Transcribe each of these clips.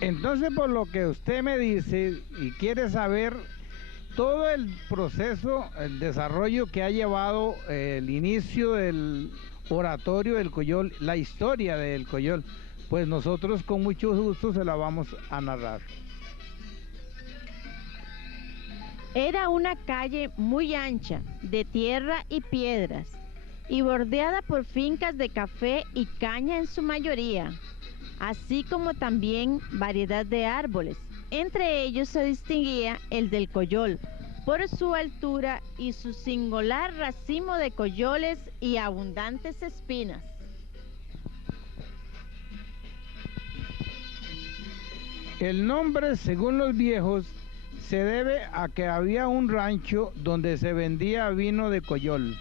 Entonces, por lo que usted me dice y quiere saber todo el proceso, el desarrollo que ha llevado el inicio del oratorio del Coyol, la historia del Coyol, pues nosotros con mucho gusto se la vamos a narrar. Era una calle muy ancha, de tierra y piedras, y bordeada por fincas de café y caña en su mayoría, así como también variedad de árboles. Entre ellos se distinguía el del coyol, por su altura y su singular racimo de coyoles y abundantes espinas. El nombre, según los viejos, se debe a que había un rancho donde se vendía vino de Coyol.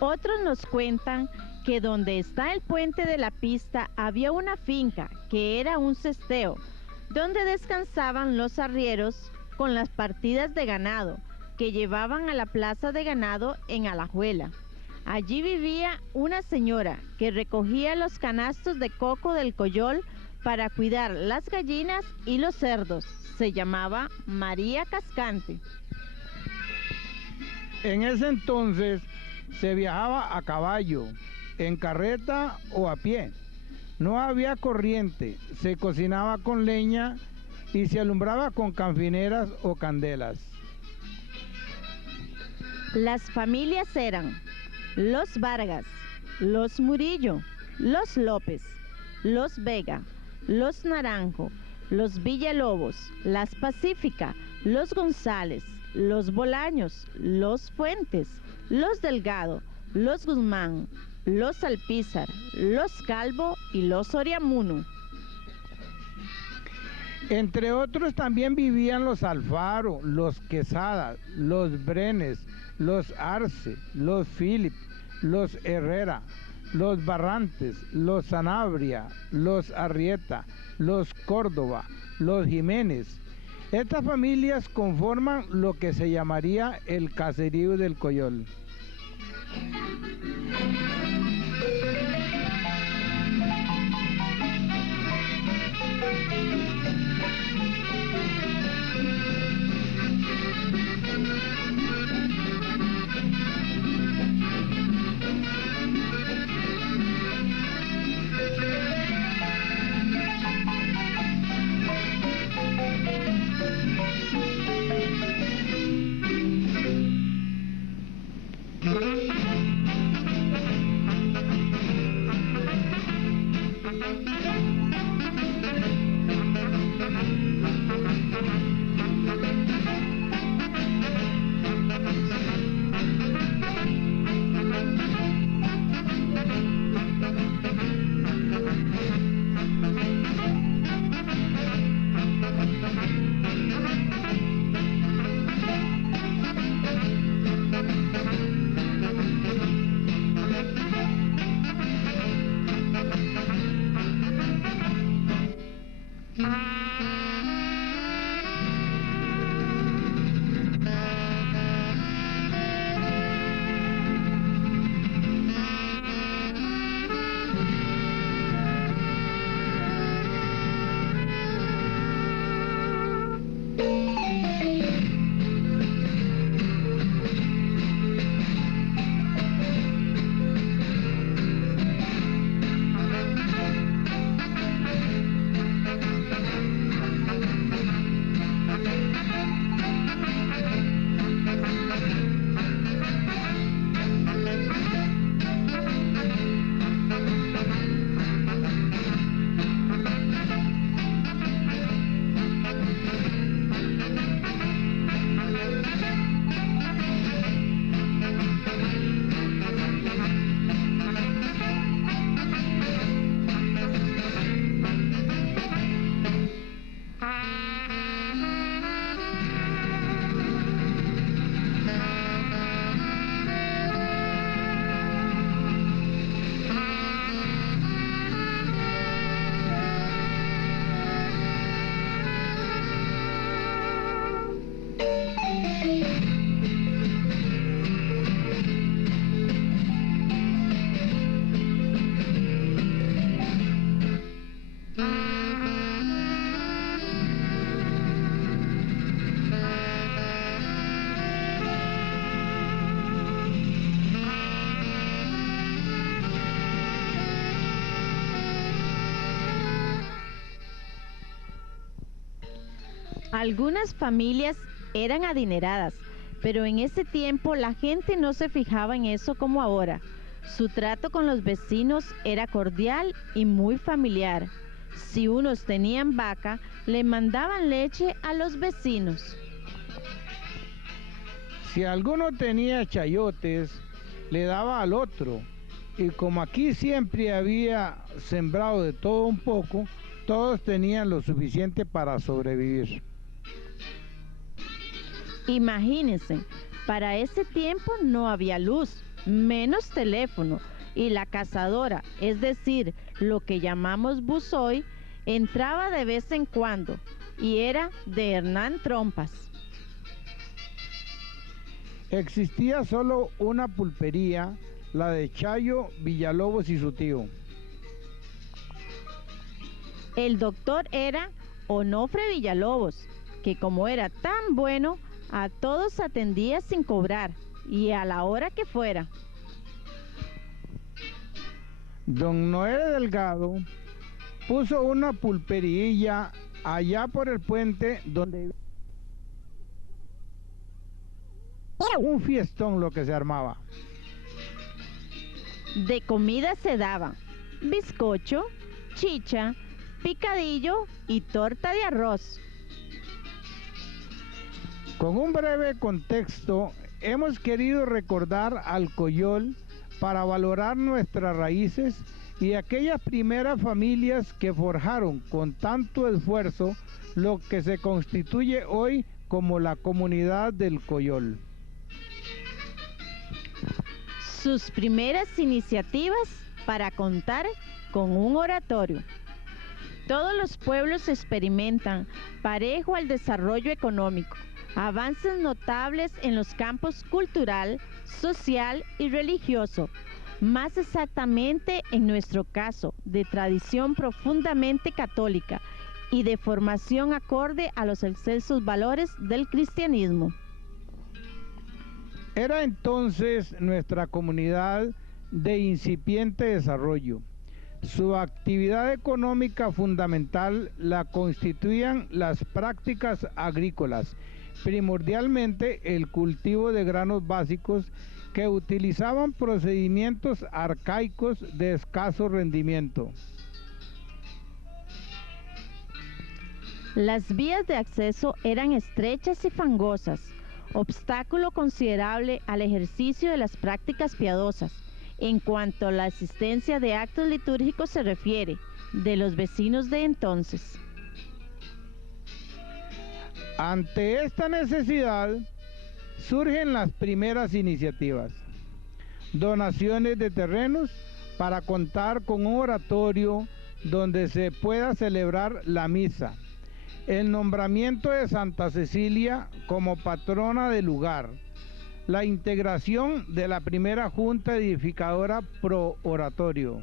Otros nos cuentan que donde está el puente de la pista había una finca que era un cesteo, donde descansaban los arrieros con las partidas de ganado que llevaban a la plaza de ganado en Alajuela. Allí vivía una señora que recogía los canastos de coco del Coyol para cuidar las gallinas y los cerdos. Se llamaba María Cascante. En ese entonces se viajaba a caballo, en carreta o a pie. No había corriente, se cocinaba con leña y se alumbraba con canfineras o candelas. Las familias eran los Vargas, los Murillo, los López, los Vega, los Naranjo, los Villalobos, las Pacífica, los González, los Bolaños, los Fuentes, los Delgado, los Guzmán, los Alpizar, los Calvo y los Oriamuno. Entre otros también vivían los Alfaro, los Quesada, los Brenes, los Arce, los Philip, los Herrera, los Barrantes, los Sanabria, los Arrieta, los Córdoba, los Jiménez. Estas familias conforman lo que se llamaría el caserío del Coyol. Algunas familias eran adineradas, pero en ese tiempo la gente no se fijaba en eso como ahora. Su trato con los vecinos era cordial y muy familiar. Si unos tenían vaca, le mandaban leche a los vecinos. Si alguno tenía chayotes, le daba al otro. Y como aquí siempre había sembrado de todo un poco, todos tenían lo suficiente para sobrevivir. Imagínense, para ese tiempo no había luz, menos teléfono, y la cazadora, es decir, lo que llamamos buzoy, entraba de vez en cuando, y era de Hernán Trompas. Existía solo una pulpería, la de Chayo Villalobos y su tío. El doctor era Onofre Villalobos, que como era tan bueno, a todos atendía sin cobrar y a la hora que fuera. Don Noé Delgado puso una pulperilla allá por el puente donde era un fiestón lo que se armaba. De comida se daba bizcocho, chicha, picadillo y torta de arroz. Con un breve contexto, hemos querido recordar al Coyol para valorar nuestras raíces y aquellas primeras familias que forjaron con tanto esfuerzo lo que se constituye hoy como la comunidad del Coyol. Sus primeras iniciativas para contar con un oratorio. Todos los pueblos experimentan, parejo al desarrollo económico, avances notables en los campos cultural, social y religioso, más exactamente en nuestro caso, de tradición profundamente católica y de formación acorde a los excelsos valores del cristianismo. Era entonces nuestra comunidad de incipiente desarrollo. Su actividad económica fundamental la constituían las prácticas agrícolas, primordialmente el cultivo de granos básicos que utilizaban procedimientos arcaicos de escaso rendimiento. Las vías de acceso eran estrechas y fangosas, obstáculo considerable al ejercicio de las prácticas piadosas. En cuanto a la asistencia de actos litúrgicos se refiere, de los vecinos de entonces. Ante esta necesidad, surgen las primeras iniciativas. Donaciones de terrenos para contar con un oratorio donde se pueda celebrar la misa. El nombramiento de Santa Cecilia como patrona del lugar. La integración de la primera junta edificadora pro oratorio.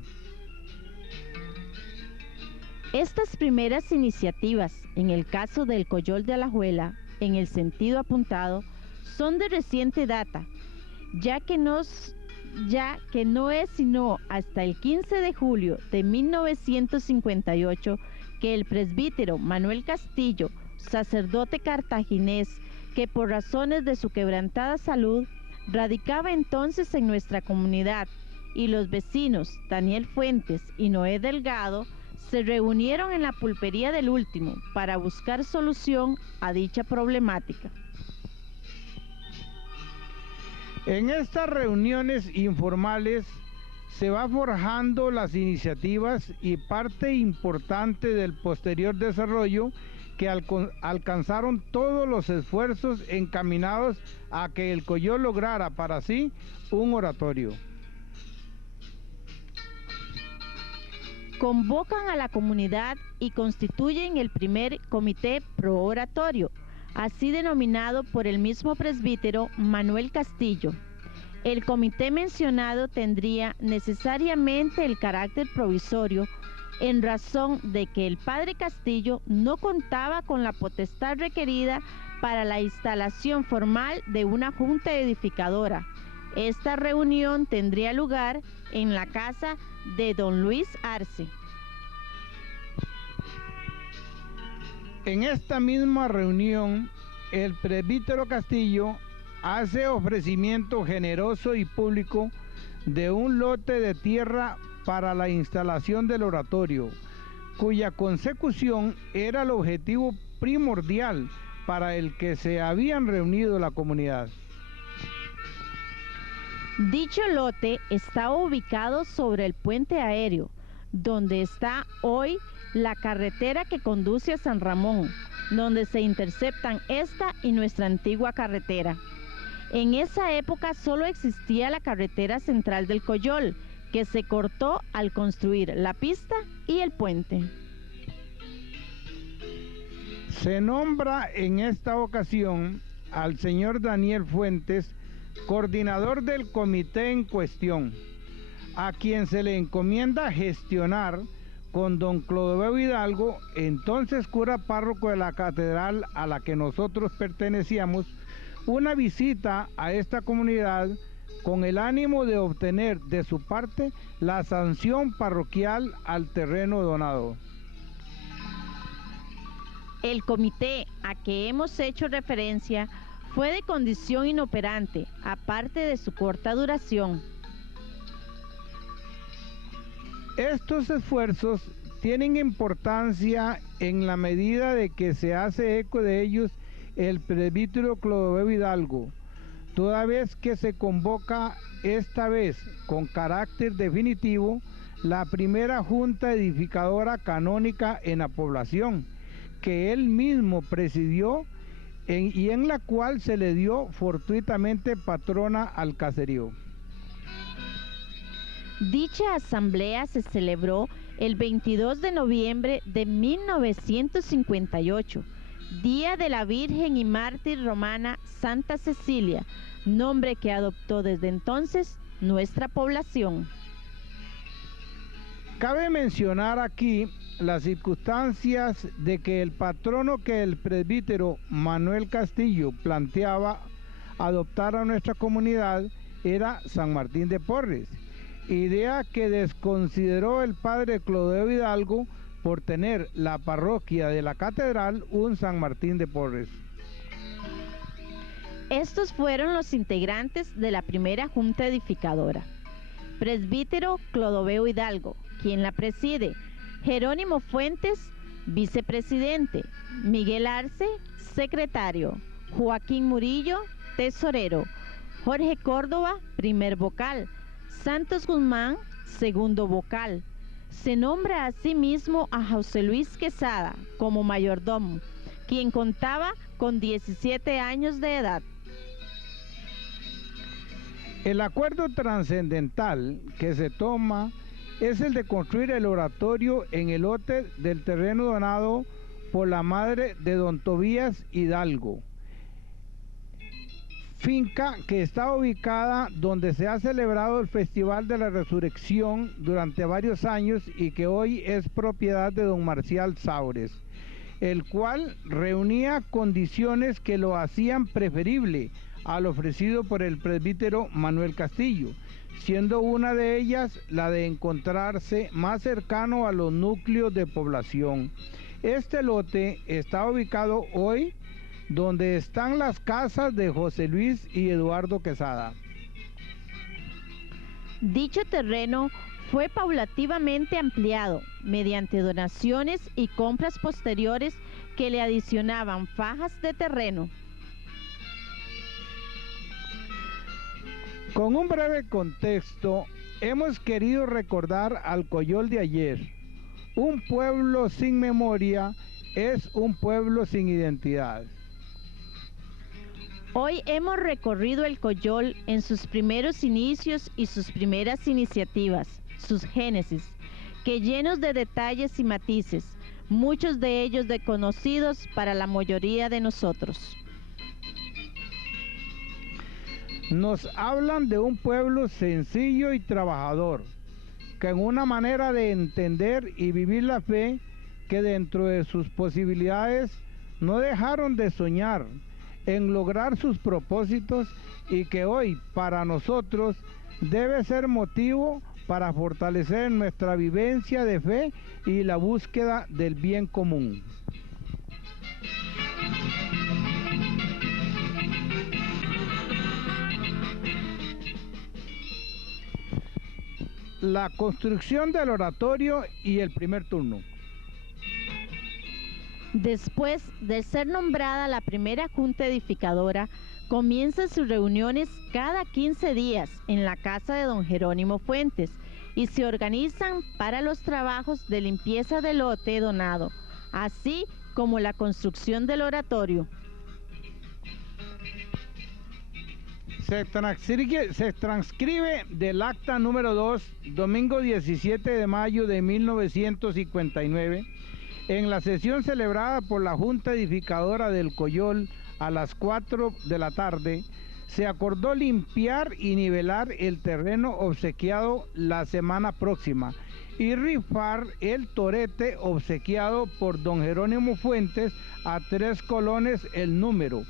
Estas primeras iniciativas, en el caso del Coyol de Alajuela, en el sentido apuntado, son de reciente data, ya que no es sino hasta el 15 de julio de 1958 que el presbítero Manuel Castillo, sacerdote cartaginés, que por razones de su quebrantada salud radicaba entonces en nuestra comunidad, y los vecinos Daniel Fuentes y Noé Delgado se reunieron en la pulpería del último para buscar solución a dicha problemática. En estas reuniones informales se va forjando las iniciativas y parte importante del posterior desarrollo que alcanzaron todos los esfuerzos encaminados a que el Coyol lograra para sí un oratorio. Convocan a la comunidad y constituyen el primer comité pro oratorio, así denominado por el mismo presbítero Manuel Castillo. El comité mencionado tendría necesariamente el carácter provisorio en razón de que el padre Castillo no contaba con la potestad requerida para la instalación formal de una junta edificadora. Esta reunión tendría lugar en la casa de don Luis Arce. En esta misma reunión, el presbítero Castillo hace ofrecimiento generoso y público de un lote de tierra para la instalación del oratorio, cuya consecución era el objetivo primordial para el que se habían reunido la comunidad. Dicho lote está ubicado sobre el puente aéreo, donde está hoy la carretera que conduce a San Ramón, donde se interceptan esta y nuestra antigua carretera. En esa época solo existía la carretera central del Coyol, que se cortó al construir la pista y el puente. Se nombra en esta ocasión al señor Daniel Fuentes, coordinador del comité en cuestión, a quien se le encomienda gestionar con don Clodoveo Hidalgo, entonces cura párroco de la catedral a la que nosotros pertenecíamos, una visita a esta comunidad con el ánimo de obtener de su parte la sanción parroquial al terreno donado. El comité a que hemos hecho referencia fue de condición inoperante, aparte de su corta duración. Estos esfuerzos tienen importancia en la medida de que se hace eco de ellos el presbítero Clodoveo Hidalgo, toda vez que se convoca esta vez con carácter definitivo la primera junta edificadora canónica en la población, que él mismo presidió y en la cual se le dio fortuitamente patrona al caserío. Dicha asamblea se celebró el 22 de noviembre de 1958, día de la Virgen y mártir romana Santa Cecilia, nombre que adoptó desde entonces nuestra población. Cabe mencionar aquí las circunstancias de que el patrono que el presbítero Manuel Castillo planteaba adoptar a nuestra comunidad era San Martín de Porres, idea que desconsideró el padre Clodoveo Hidalgo por tener la parroquia de la catedral un San Martín de Porres. Estos fueron los integrantes de la primera junta edificadora. Presbítero Clodoveo Hidalgo, quien la preside; Jerónimo Fuentes, vicepresidente; Miguel Arce, secretario; Joaquín Murillo, tesorero; Jorge Córdoba, primer vocal; Santos Guzmán, segundo vocal. Se nombra asimismo a José Luis Quesada como mayordomo, quien contaba con 17 años de edad. El acuerdo trascendental que se toma es el de construir el oratorio en el lote del terreno donado por la madre de don Tobías Hidalgo, finca que está ubicada donde se ha celebrado el Festival de la Resurrección durante varios años y que hoy es propiedad de don Marcial Saures, el cual reunía condiciones que lo hacían preferible al ofrecido por el presbítero Manuel Castillo, siendo una de ellas la de encontrarse más cercano a los núcleos de población. Este lote está ubicado hoy donde están las casas de José Luis y Eduardo Quesada. Dicho terreno fue paulativamente ampliado mediante donaciones y compras posteriores que le adicionaban fajas de terreno. Con un breve contexto, hemos querido recordar al Coyol de ayer. Un pueblo sin memoria es un pueblo sin identidad. Hoy hemos recorrido el Coyol en sus primeros inicios y sus primeras iniciativas, sus génesis, que llenos de detalles y matices, muchos de ellos desconocidos para la mayoría de nosotros. Nos hablan de un pueblo sencillo y trabajador, que en una manera de entender y vivir la fe, que dentro de sus posibilidades no dejaron de soñar en lograr sus propósitos y que hoy para nosotros debe ser motivo para fortalecer nuestra vivencia de fe y la búsqueda del bien común. la construcción del oratorio y el primer turno. Después de ser nombrada la primera junta edificadora, comienzan sus reuniones cada 15 días en la casa de don Jerónimo Fuentes y se organizan para los trabajos de limpieza del lote donado, así como la construcción del oratorio. Se transcribe del acta número 2, domingo 17 de mayo de 1959, en la sesión celebrada por la Junta Edificadora del Coyol a las 4 de la tarde, se acordó limpiar y nivelar el terreno obsequiado la semana próxima y rifar el torete obsequiado por don Jerónimo Fuentes a 3 colones el número,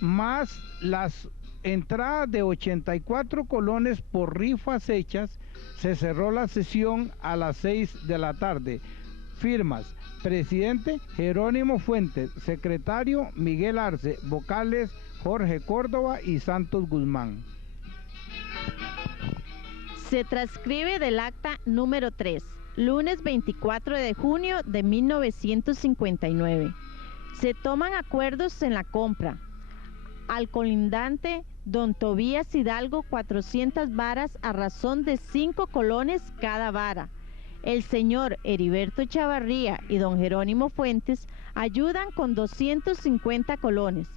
más las entradas de 84 colones por rifas hechas. Se cerró la sesión a las 6 de la tarde. Firmas: presidente Jerónimo Fuentes, secretario Miguel Arce, vocales Jorge Córdoba y Santos Guzmán. Se transcribe del acta número 3, lunes 24 de junio de 1959. Se toman acuerdos en la compra al colindante don Tobías Hidalgo 400 varas a razón de 5 colones cada vara. El señor Heriberto Chavarría y don Jerónimo Fuentes ayudan con 250 colones.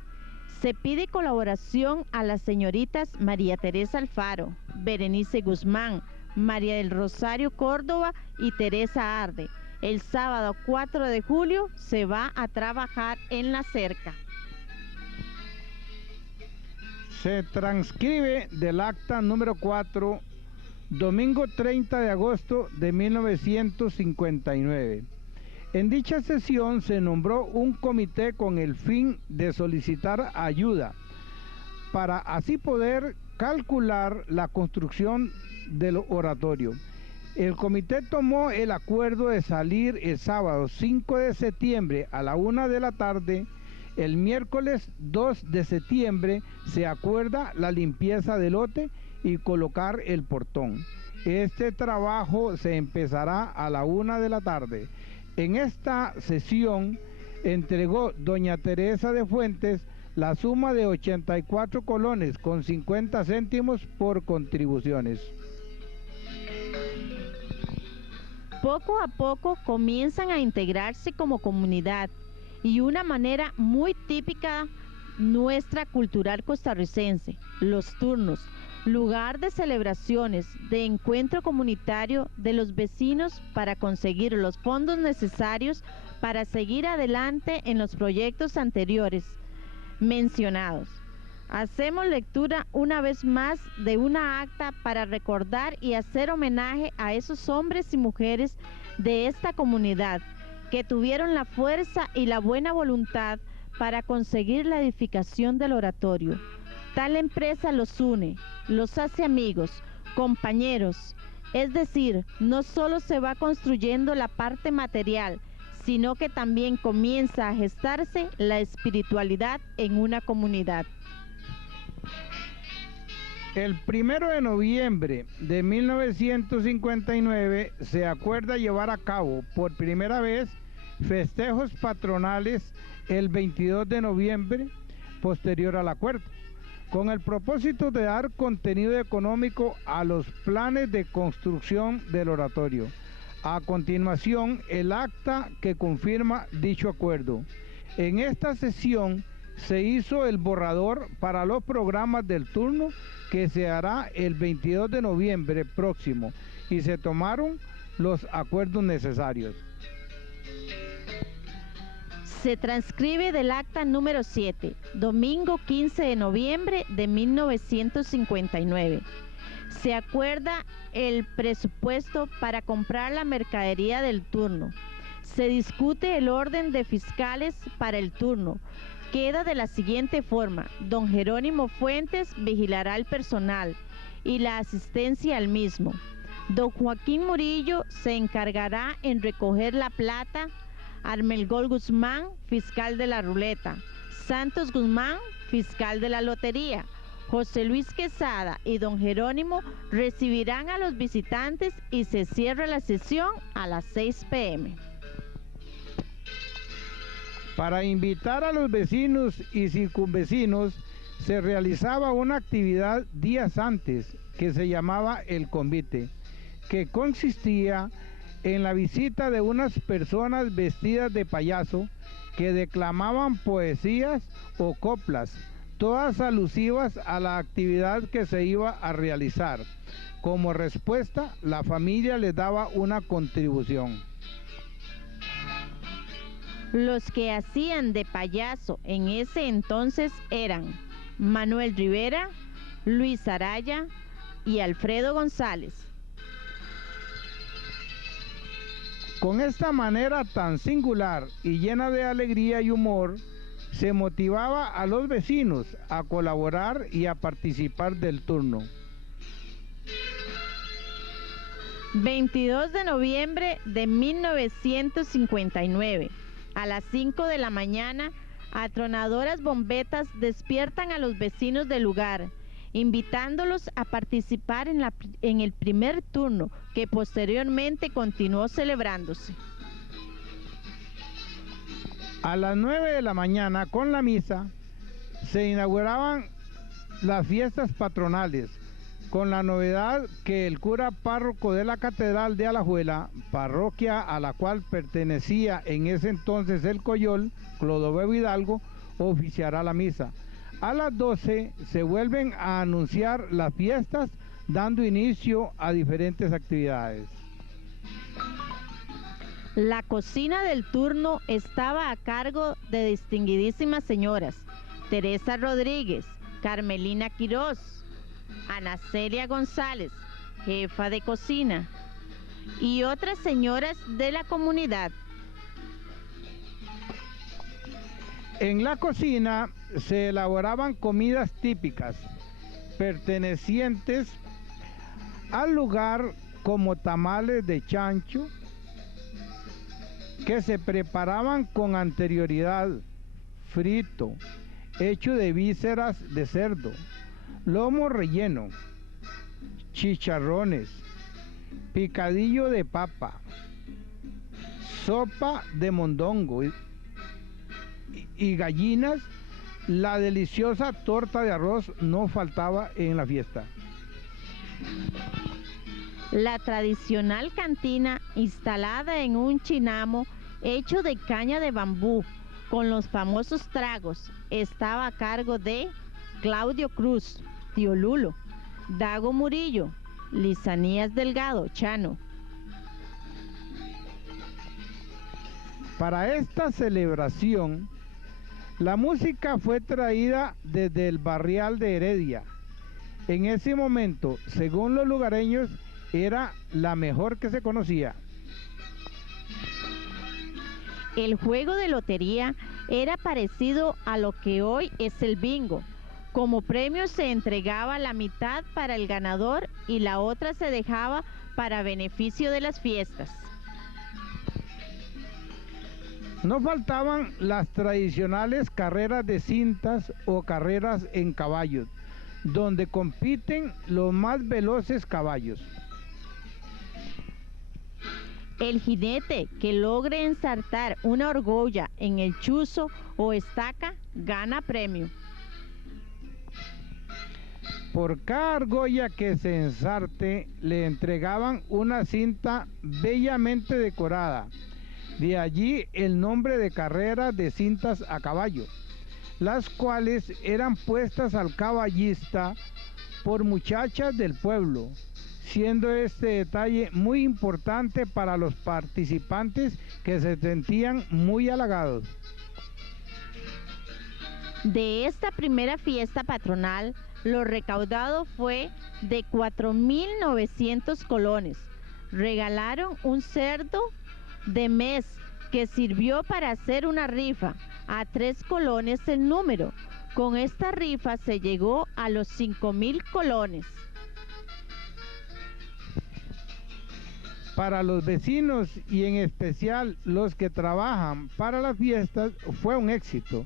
Se pide colaboración a las señoritas María Teresa Alfaro, Berenice Guzmán, María del Rosario Córdoba y Teresa Arde. El sábado 4 de julio se va a trabajar en la cerca. Se transcribe del acta número 4, domingo 30 de agosto de 1959. En dicha sesión se nombró un comité con el fin de solicitar ayuda para así poder calcular la construcción del oratorio. El comité tomó el acuerdo de salir el sábado 5 de septiembre a la 1 de la tarde. El miércoles 2 de septiembre se acuerda la limpieza del lote y colocar el portón. Este trabajo se empezará a la 1 de la tarde. En esta sesión entregó doña Teresa de Fuentes la suma de 84 colones con 50 céntimos por contribuciones. Poco a poco comienzan a integrarse como comunidad y una manera muy típica nuestra cultural costarricense, los turnos, lugar de celebraciones, de encuentro comunitario de los vecinos para conseguir los fondos necesarios para seguir adelante en los proyectos anteriores mencionados. Hacemos lectura una vez más de una acta para recordar y hacer homenaje a esos hombres y mujeres de esta comunidad que tuvieron la fuerza y la buena voluntad para conseguir la edificación del oratorio. Tal empresa los une, los hace amigos, compañeros, es decir, no solo se va construyendo la parte material, sino que también comienza a gestarse la espiritualidad en una comunidad. El 1 de noviembre de 1959 se acuerda llevar a cabo por primera vez festejos patronales el 22 de noviembre posterior al acuerdo, con el propósito de dar contenido económico a los planes de construcción del oratorio. A continuación, el acta que confirma dicho acuerdo. En esta sesión se hizo el borrador para los programas del turno que se hará el 22 de noviembre próximo y se tomaron los acuerdos necesarios. Se transcribe del acta número 7, domingo 15 de noviembre de 1959. Se acuerda el presupuesto para comprar la mercadería del turno. Se discute el orden de fiscales para el turno. Queda de la siguiente forma: don Jerónimo Fuentes vigilará el personal y la asistencia al mismo. Don Joaquín Murillo se encargará en recoger la plata. Armelgol Guzmán, fiscal de la ruleta. Santos Guzmán, fiscal de la lotería. José Luis Quesada y don Jerónimo recibirán a los visitantes y se cierra la sesión a las 6 p.m. Para invitar a los vecinos y circunvecinos se realizaba una actividad días antes que se llamaba el convite, que consistía en la visita de unas personas vestidas de payaso que declamaban poesías o coplas, todas alusivas a la actividad que se iba a realizar. Como respuesta, la familia les daba una contribución. Los que hacían de payaso en ese entonces eran Manuel Rivera, Luis Araya y Alfredo González. Con esta manera tan singular y llena de alegría y humor, se motivaba a los vecinos a colaborar y a participar del turno. 22 de noviembre de 1959, a las 5 de la mañana, atronadoras bombetas despiertan a los vecinos del lugar, invitándolos a participar en el primer turno, que posteriormente continuó celebrándose. A las 9 de la mañana, con la misa, se inauguraban las fiestas patronales, con la novedad que el cura párroco de la Catedral de Alajuela, parroquia a la cual pertenecía en ese entonces el Coyol, Clodoveo Hidalgo, oficiará la misa. A las 12 se vuelven a anunciar las fiestas, dando inicio a diferentes actividades. La cocina del turno estaba a cargo de distinguidísimas señoras: Teresa Rodríguez, Carmelina Quirós, Ana Celia González, jefa de cocina, y otras señoras de la comunidad. En la cocina se elaboraban comidas típicas pertenecientes al lugar, como tamales de chancho, que se preparaban con anterioridad, frito, hecho de vísceras de cerdo, lomo relleno, chicharrones, picadillo de papa, sopa de mondongo y gallinas. La deliciosa torta de arroz no faltaba en la fiesta. La tradicional cantina, instalada en un chinamo hecho de caña de bambú, con los famosos tragos, estaba a cargo de Claudio Cruz, Tío Lulo, Dago Murillo, Lisanías Delgado, Chano. Para esta celebración, la música fue traída desde el barrial de Heredia. En ese momento, según los lugareños, era la mejor que se conocía. El juego de lotería era parecido a lo que hoy es el bingo. Como premio se entregaba la mitad para el ganador y la otra se dejaba para beneficio de las fiestas. No faltaban las tradicionales carreras de cintas o carreras en caballos, donde compiten los más veloces caballos. El jinete que logre ensartar una argolla en el chuzo o estaca gana premio. Por cada argolla que se ensarte le entregaban una cinta bellamente decorada. De allí el nombre de carrera de cintas a caballo, las cuales eran puestas al caballista por muchachas del pueblo, siendo este detalle muy importante para los participantes, que se sentían muy halagados. De esta primera fiesta patronal, lo recaudado fue de 4.900 colones. Regalaron un cerdo de mes que sirvió para hacer una rifa, a 3 colones el número. Con esta rifa se llegó a los 5.000 colones. Para los vecinos y en especial los que trabajan para las fiestas, fue un éxito,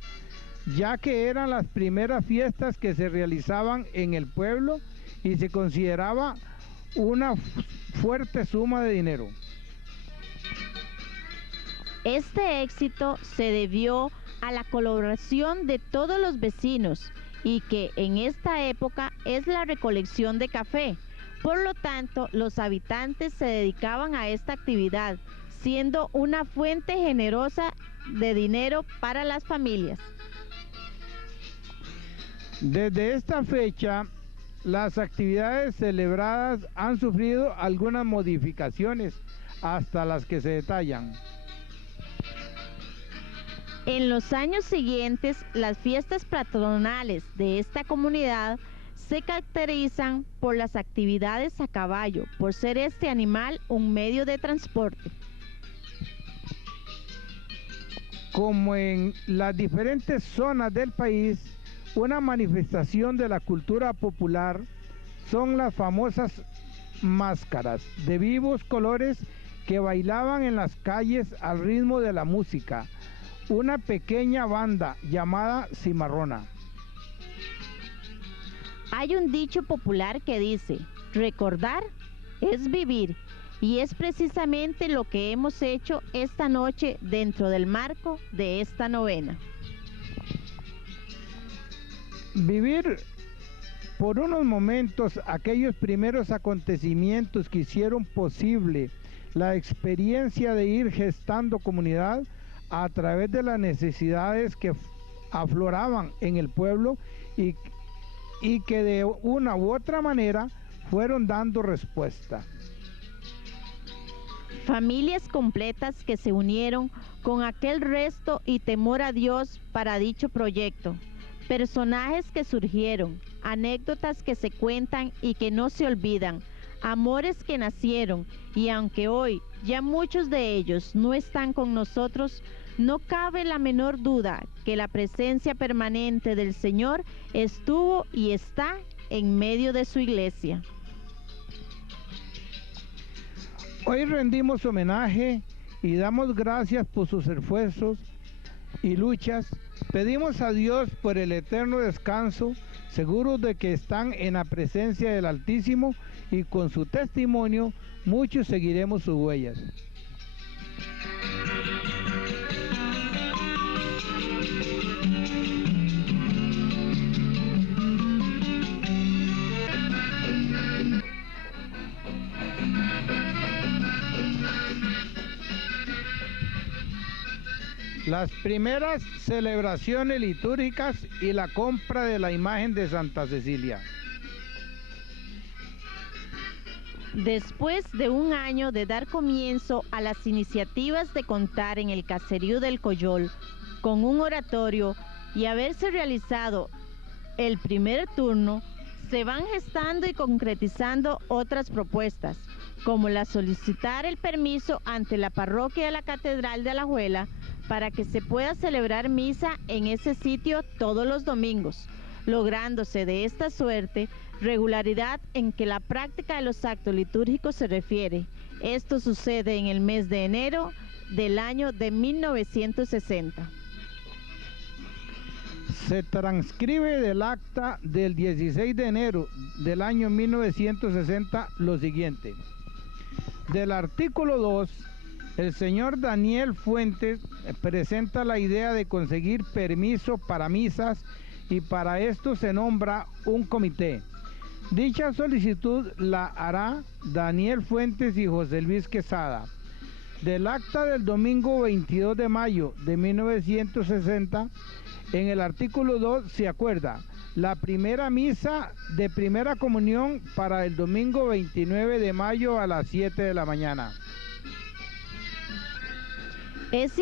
ya que eran las primeras fiestas que se realizaban en el pueblo y se consideraba una fuerte suma de dinero. Este éxito se debió a la colaboración de todos los vecinos y que en esta época es la recolección de café. Por lo tanto, los habitantes se dedicaban a esta actividad, siendo una fuente generosa de dinero para las familias. Desde esta fecha, las actividades celebradas han sufrido algunas modificaciones, hasta las que se detallan. En los años siguientes, las fiestas patronales de esta comunidad se caracterizan por las actividades a caballo, por ser este animal un medio de transporte. Como en las diferentes zonas del país, una manifestación de la cultura popular son las famosas máscaras de vivos colores que bailaban en las calles al ritmo de la música, una pequeña banda llamada cimarrona. Hay un dicho popular que dice, recordar es vivir, y es precisamente lo que hemos hecho esta noche dentro del marco de esta novena. Vivir por unos momentos aquellos primeros acontecimientos que hicieron posible la experiencia de ir gestando comunidad a través de las necesidades que afloraban en el pueblo y que de una u otra manera fueron dando respuesta. Familias completas que se unieron con aquel resto y temor a Dios para dicho proyecto. Personajes que surgieron, anécdotas que se cuentan y que no se olvidan, amores que nacieron, y aunque hoy ya muchos de ellos no están con nosotros, no cabe la menor duda que la presencia permanente del Señor estuvo y está en medio de su iglesia. Hoy rendimos homenaje y damos gracias por sus esfuerzos y luchas. Pedimos a Dios por el eterno descanso, seguros de que están en la presencia del Altísimo y con su testimonio muchos seguiremos sus huellas. Las primeras celebraciones litúrgicas y la compra de la imagen de Santa Cecilia. Después de un año de dar comienzo a las iniciativas de contar en el caserío del Coyol con un oratorio y haberse realizado el primer turno, se van gestando y concretizando otras propuestas, como la solicitar el permiso ante la parroquia de la Catedral de Alajuela para que se pueda celebrar misa en ese sitio todos los domingos, lográndose de esta suerte regularidad en que la práctica de los actos litúrgicos se refiere. Esto sucede en el mes de enero del año de 1960. Se transcribe del acta del 16 de enero del año 1960 lo siguiente. Del artículo 2, el señor Daniel Fuentes presenta la idea de conseguir permiso para misas y para esto se nombra un comité. Dicha solicitud la hará Daniel Fuentes y José Luis Quesada. Del acta del domingo 22 de mayo de 1960, en el artículo 2 se acuerda la primera misa de primera comunión para el domingo 29 de mayo a las 7 de la mañana. Es